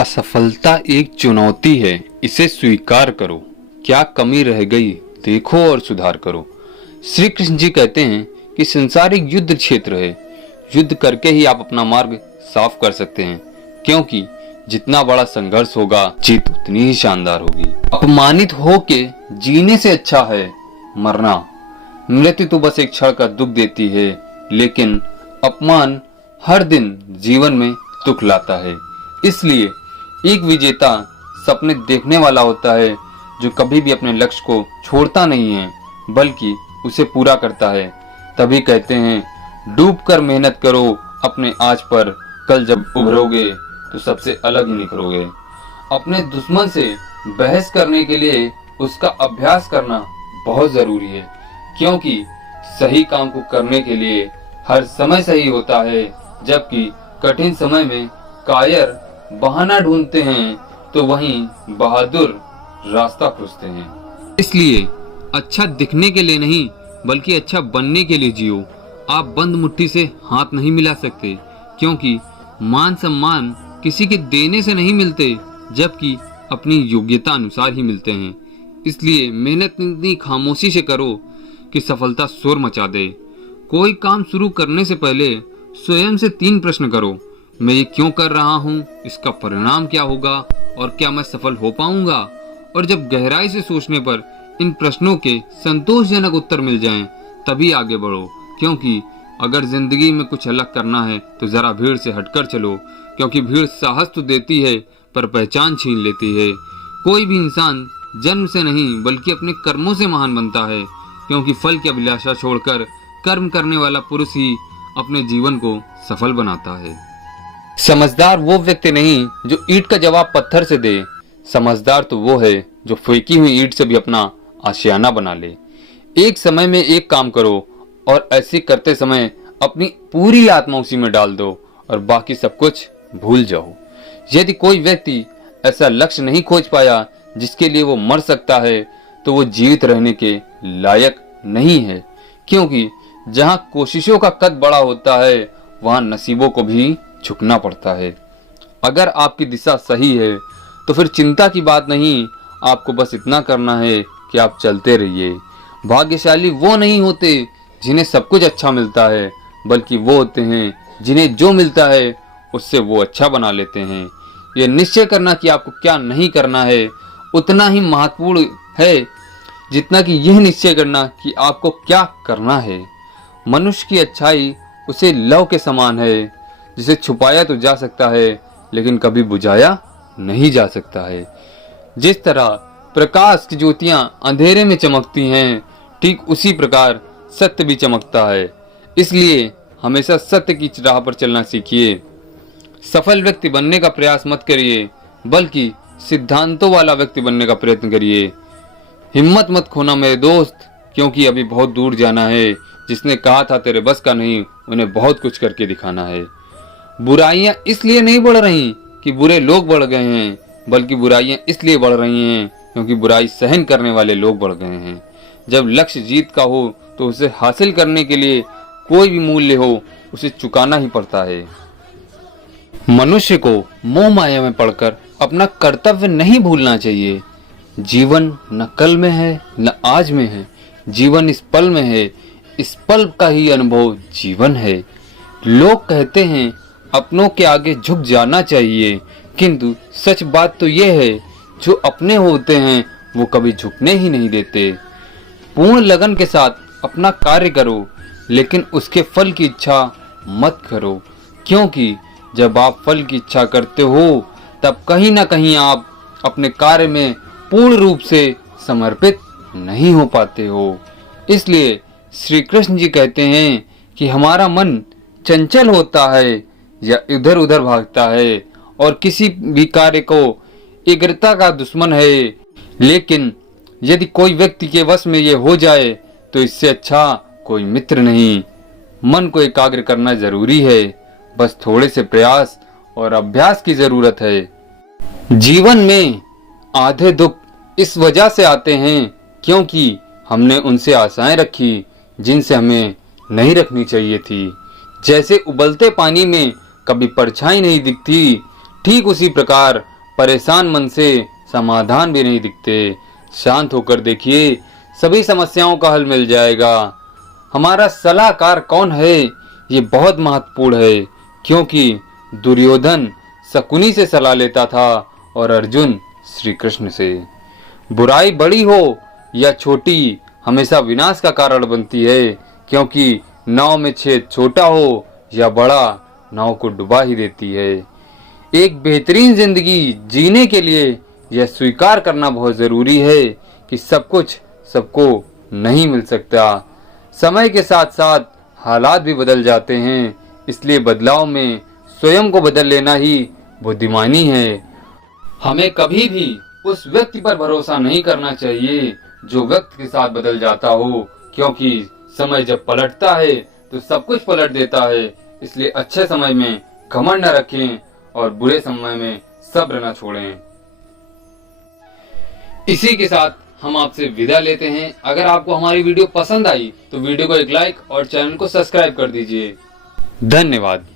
असफलता एक चुनौती है, इसे स्वीकार करो। क्या कमी रह गई देखो और सुधार करो। श्री कृष्ण जी कहते हैं कि संसार एक युद्ध क्षेत्र है। युद्ध करके ही आप अपना मार्ग साफ कर सकते हैं, क्योंकि जितना बड़ा संघर्ष होगा जीत उतनी ही शानदार होगी। अपमानित होके जीने से अच्छा है मरना। मृत्यु तो बस एक क्षण का दुख देती है, लेकिन अपमान हर दिन जीवन में दुख लाता है। इसलिए एक विजेता सपने देखने वाला होता है, जो कभी भी अपने लक्ष्य को छोड़ता नहीं है, बल्कि उसे पूरा करता है। तभी कहते हैं, डूब कर मेहनत करो अपने आज पर, कल जब उभरोगे तो सबसे अलग ही निखरोगे। अपने दुश्मन से बहस करने के लिए उसका अभ्यास करना बहुत जरूरी है, क्योंकि सही काम को करने के लिए हर समय सही होता है, जबकि कठिन समय में कायर बहाना ढूंढते हैं तो वहीं बहादुर रास्ता खोजते हैं। इसलिए अच्छा दिखने के लिए नहीं, बल्कि अच्छा बनने के लिए जियो। आप बंद मुट्ठी से हाथ नहीं मिला सकते, क्योंकि मान सम्मान किसी के देने से नहीं मिलते, जबकि अपनी योग्यता अनुसार ही मिलते हैं। इसलिए मेहनत इतनी खामोशी से करो कि सफलता शोर मचा दे। कोई काम शुरू करने से पहले स्वयं से 3 प्रश्न करो। मैं ये क्यों कर रहा हूँ, इसका परिणाम क्या होगा और क्या मैं सफल हो पाऊंगा। और जब गहराई से सोचने पर इन प्रश्नों के संतोषजनक उत्तर मिल जाएं, तभी आगे बढ़ो। क्योंकि अगर जिंदगी में कुछ अलग करना है तो जरा भीड़ से हटकर चलो, क्योंकि भीड़ साहस तो देती है पर पहचान छीन लेती है। कोई भी इंसान जन्म से नहीं बल्कि अपने कर्मों से महान बनता है, क्योंकि फल की अभिलाषा छोड़कर कर्म करने वाला पुरुष ही अपने जीवन को सफल बनाता है। समझदार वो व्यक्ति नहीं जो ईंट का जवाब पत्थर से दे। समझदार तो वो है जो फेंकी हुई ईंट से भी अपना आशियाना बना ले। एक समय में एक काम करो और ऐसे करते समय अपनी पूरी आत्मा उसी में डाल दो और बाकी सब कुछ भूल जाओ। यदि कोई व्यक्ति ऐसा लक्ष्य नहीं खोज पाया जिसके लिए वो मर सकता है, तो वो जीवित रहने के लायक नहीं है, क्योंकि जहां कोशिशों का कद बड़ा होता है वहां नसीबों को भी झुकना पड़ता है। अगर आपकी दिशा सही है तो फिर चिंता की बात नहीं, आपको बस इतना करना है कि आप चलते रहिए। भाग्यशाली वो नहीं होते जिन्हें सब कुछ अच्छा मिलता है, बल्कि वो होते हैं जिन्हें जो मिलता है उससे वो अच्छा बना लेते हैं। ये निश्चय करना कि आपको क्या नहीं करना है उतना ही महत्वपूर्ण है जितना कि यह निश्चय करना कि आपको क्या करना है। मनुष्य की अच्छाई उसे लौ के समान है, जिसे छुपाया तो जा सकता है लेकिन कभी बुझाया नहीं जा सकता है। जिस तरह प्रकाश की ज्योतियां अंधेरे में चमकती हैं, ठीक उसी प्रकार सत्य भी चमकता है। इसलिए हमेशा सत्य की राह पर चलना सीखिए। सफल व्यक्ति बनने का प्रयास मत करिए, बल्कि सिद्धांतों वाला व्यक्ति बनने का प्रयत्न करिए। हिम्मत मत खोना मेरे दोस्त, क्योंकि अभी बहुत दूर जाना है। जिसने कहा था तेरे बस का नहीं, उन्हें बहुत कुछ करके दिखाना है। बुराइयां इसलिए नहीं बढ़ रही कि बुरे लोग बढ़ गए हैं, बल्कि बुराइयां इसलिए बढ़ रही हैं क्योंकि बुराई सहन करने वाले लोग बढ़ गए हैं। जब लक्ष्य जीत का हो तो उसे हासिल करने के लिए कोई भी मूल्य हो, उसे चुकाना ही पड़ता है। मनुष्य को मोह माया में पड़कर अपना कर्तव्य नहीं भूलना चाहिए। जीवन न कल में है न आज में है, जीवन इस पल में है। इस पल का ही अनुभव जीवन है। लोग कहते हैं अपनों के आगे झुक जाना चाहिए, किंतु सच बात तो यह है जो अपने होते हैं वो कभी झुकने ही नहीं देते। पूर्ण लगन के साथ अपना कार्य करो, लेकिन उसके फल की इच्छा मत करो, क्योंकि जब आप फल की इच्छा करते हो तब कहीं ना कहीं आप अपने कार्य में पूर्ण रूप से समर्पित नहीं हो पाते हो। इसलिए श्री कृष्ण जी कहते हैं कि हमारा मन चंचल होता है या इधर उधर भागता है और किसी भी कार्य को एकाग्रता का दुश्मन है। लेकिन यदि कोई व्यक्ति के वश में ये हो जाए तो इससे अच्छा कोई मित्र नहीं। मन को एकाग्र करना जरूरी है, बस थोड़े से प्रयास और अभ्यास की जरूरत है। जीवन में आधे दुख इस वजह से आते हैं क्योंकि हमने उनसे आशाएं रखी जिनसे हमें नहीं रखनी चाहिए थी। जैसे उबलते पानी में कभी परछाई नहीं दिखती, ठीक उसी प्रकार परेशान मन से समाधान भी नहीं दिखते। शांत होकर देखिए, सभी समस्याओं का हल मिल जाएगा। हमारा सलाहकार कौन है, ये बहुत महत्वपूर्ण है, क्योंकि दुर्योधन शकुनी से सलाह लेता था और अर्जुन श्री कृष्ण से। बुराई बड़ी हो या छोटी, हमेशा विनाश का कारण बनती है, क्योंकि नाव में छेद छोटा हो या बड़ा, नाव को डुबा ही देती है। एक बेहतरीन जिंदगी जीने के लिए यह स्वीकार करना बहुत जरूरी है कि सब कुछ सबको नहीं मिल सकता। समय के साथ साथ हालात भी बदल जाते हैं, इसलिए बदलाव में स्वयं को बदल लेना ही बुद्धिमानी है। हमें कभी भी उस व्यक्ति पर भरोसा नहीं करना चाहिए जो वक्त के साथ बदल जाता हो, क्योंकि समय जब पलटता है तो सब कुछ पलट देता है। इसलिए अच्छे समय में घमंड न रखें और बुरे समय में सब्र न छोड़ें। इसी के साथ हम आपसे विदा लेते हैं। अगर आपको हमारी वीडियो पसंद आई तो वीडियो को एक लाइक और चैनल को सब्सक्राइब कर दीजिए। धन्यवाद।